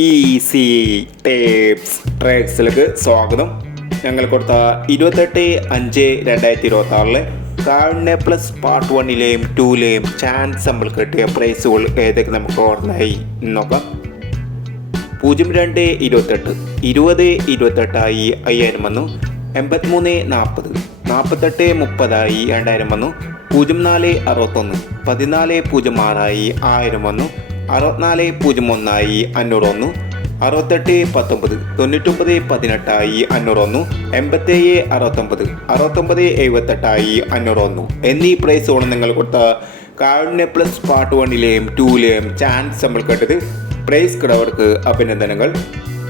Easy tapes ട്രേഡ്സിലേക്ക് സ്വാഗതം. ഞങ്ങൾ കൊടുത്ത 28/5/2026 കാർഡിനെ പ്ലസ് പാർട്ട് 1ലെയും 2ലെയും ചാൻസ് നമ്മൾ കിട്ടിയ പ്രൈസുകൾ ഏതൊക്കെ നമുക്ക് ഓർമ്മയായി നോക്കാം. 0228 2028 5000 വന്നു. 83 40 48 30 2000 വന്നു. 0461 1406 1000 വന്നു. 6401 500 വന്നു. 68 19 99 18 500 വന്നു. 87 69 69 78 500 വന്നു എന്നീ പ്രൈസോളം നിങ്ങൾ കൊടുത്ത കാർഡിനെ പ്ലസ് പാർട്ട് 1ലെയും 2ലെയും ചാൻസ് നമ്മൾ കേട്ടത്. പ്രൈസ് കിടവർക്ക് അഭിനന്ദനങ്ങൾ.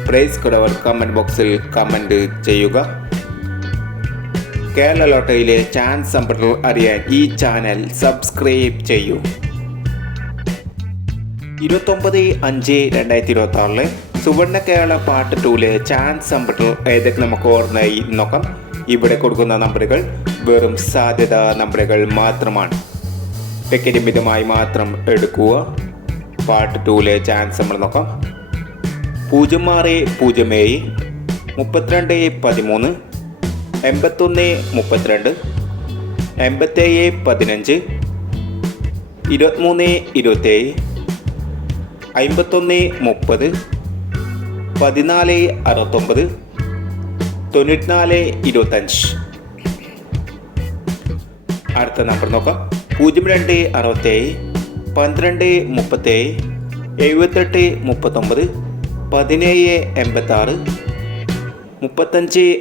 പ്രൈസ് കിടവർ കമൻറ്റ് ബോക്സിൽ കമൻറ്റ് ചെയ്യുക. കേരള ലോട്ടറിയിലെ ചാൻസ് സമ്പത്തുകൾ അറിയാൻ ഈ ചാനൽ സബ്സ്ക്രൈബ് ചെയ്യൂ. 29/5/2026 സുവർണ്ണ കേരള പാർട്ട് 2ലെ ചാൻസ് സമ്പത്തുകൾ ഏതൊക്കെ നമുക്ക് ഓർമ്മയായി നോക്കാം. ഇവിടെ കൊടുക്കുന്ന നമ്പറുകൾ വെറും സാധ്യത നമ്പറുകൾ മാത്രമാണ്. വ്യക്തിമിതമായി മാത്രം എടുക്കുക. പാർട്ട് 2ലെ ചാൻസ് നമ്മൾ നോക്കാം. 06 07 32 13 81 32 87 15 23 27 51 30 14 69 94 25. അടുത്ത നമ്പർ നോക്കാം. 02 67 12 37 78 39 17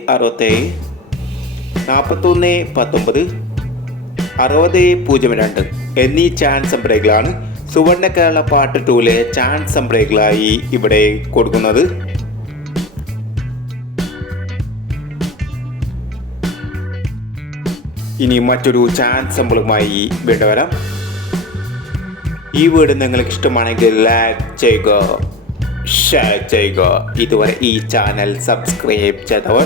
86 35 67 41 19 60 02 എന്നീ ചാൻസ് നമ്പറുകളാണ് സുവർണ്ണ കേരള പാർട്ട് 2ലെ ചാൻസ് നമ്പറുകളായി ഇവിടെ കൊടുക്കുന്നത്. ഇനി മറ്റൊരു ചാൻസ് നമ്പറുമായി വീണ്ടും വരാം. ഈ വീഡിയോ നിങ്ങൾക്ക് ഇഷ്ടമാണെങ്കിൽ ലൈക്ക് ചെയ്യുക, ഷെയർ ചെയ്യുക. ഇതുവരെ ഈ ചാനൽ സബ്സ്ക്രൈബ് ചെയ്തവർ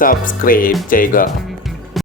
സബ്സ്ക്രൈബ് ചെയ്യുക.